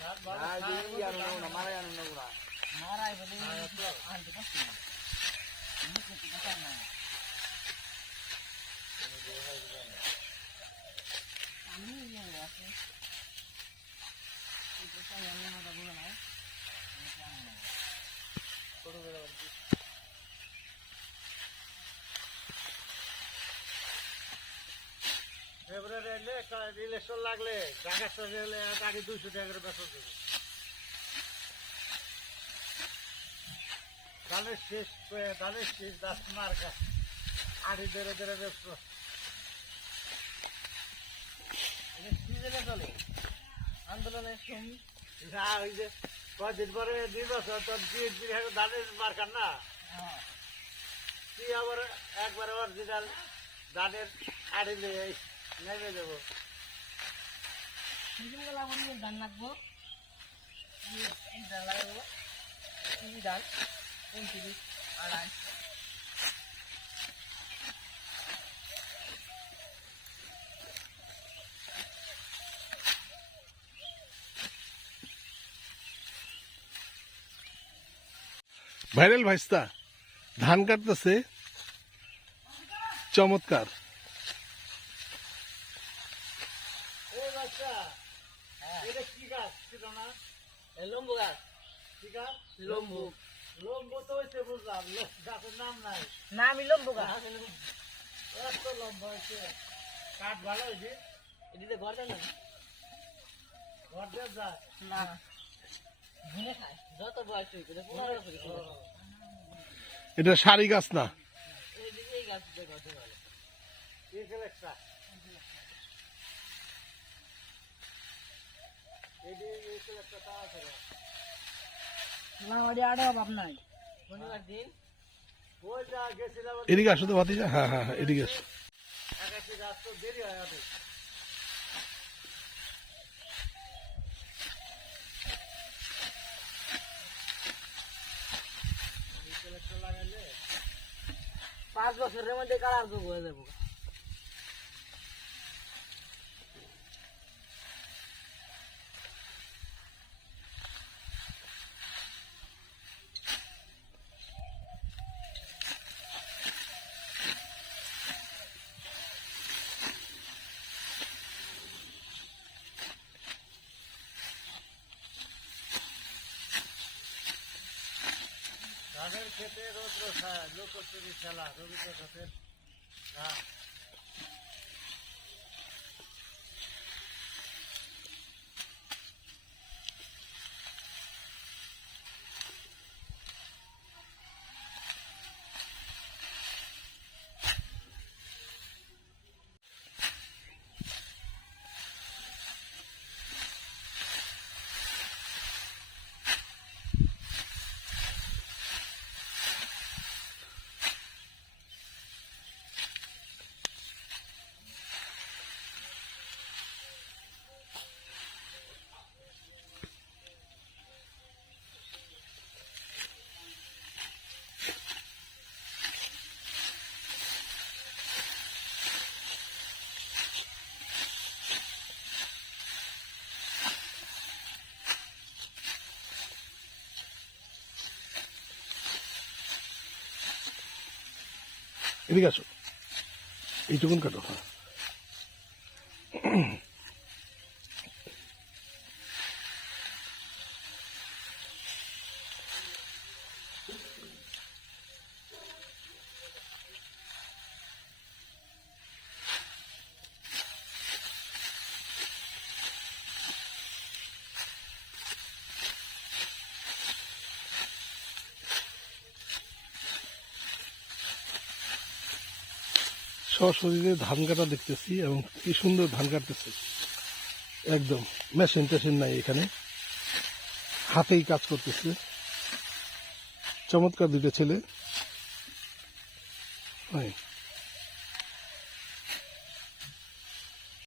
Election লাগলে ঢাকা শহরে আগে 200 টাকা করে বেতন দেবে। ধানের শেষ দাস মার্কা আড়ি ধরে ধরে ব্যস্ত চলে আন্দোলনের না ওই যে কদিন পরে নির্বাচন তো ধানের মার্কার না তুই আবার একবারে অরিজিনাল ধানের আড়ি নিয়ে নেমে দেবো ধান লাগবো ধান লাগাবো ধান 29 আড়াই ভাইরাল ভাইস্তা ধান কাটতেছে চমৎকার। কি গাছ ছিল না লম্বু গাছ কি গাছ লম্বু লম্বু তো হয়েছে বুঝলাম গাছের নাম নাই নামই লম্বু গাছ এত লম্বা হয়েছে কাঠ ভালো হয়েছে এদিকে ঘর দেন না ঘর দিয়ে যায় না ভুনে খায় যত বয়স হয়েছে 15 বছর এটা সারি গাছ না, এইদিকে এই গাছ দিয়ে ঘর দেওয়া এই ছেলেটা এই ছেলেটা তা আছে না ওই আড়ে অভাব নাই শনিবার দিন ওই যা গেছিলাম এদিকে আসো তো ভাতিজা। হ্যাঁ হ্যাঁ হ্যাঁ, এদিকে আসো। আকাশে গাছ তো দেরি হয় অনেক লাগাইলে 5 বছরের মধ্যে কালার যোগ হয়ে যাবো ধানের খেতে রৌদ্র ছায়া লোকচুরি খেলা রবীন্দ্রনাথের গান এদিকে আসো, এইটুকুন কাটো। হ্যাঁ সশরীরে ধান কাটা দেখতেছি এবং কি সুন্দর ধান কাটতেছে, একদম মেশিন টেশিন নাই এখানে, হাতেই কাজ করতেছে। চমৎকার দুটো ছেলে।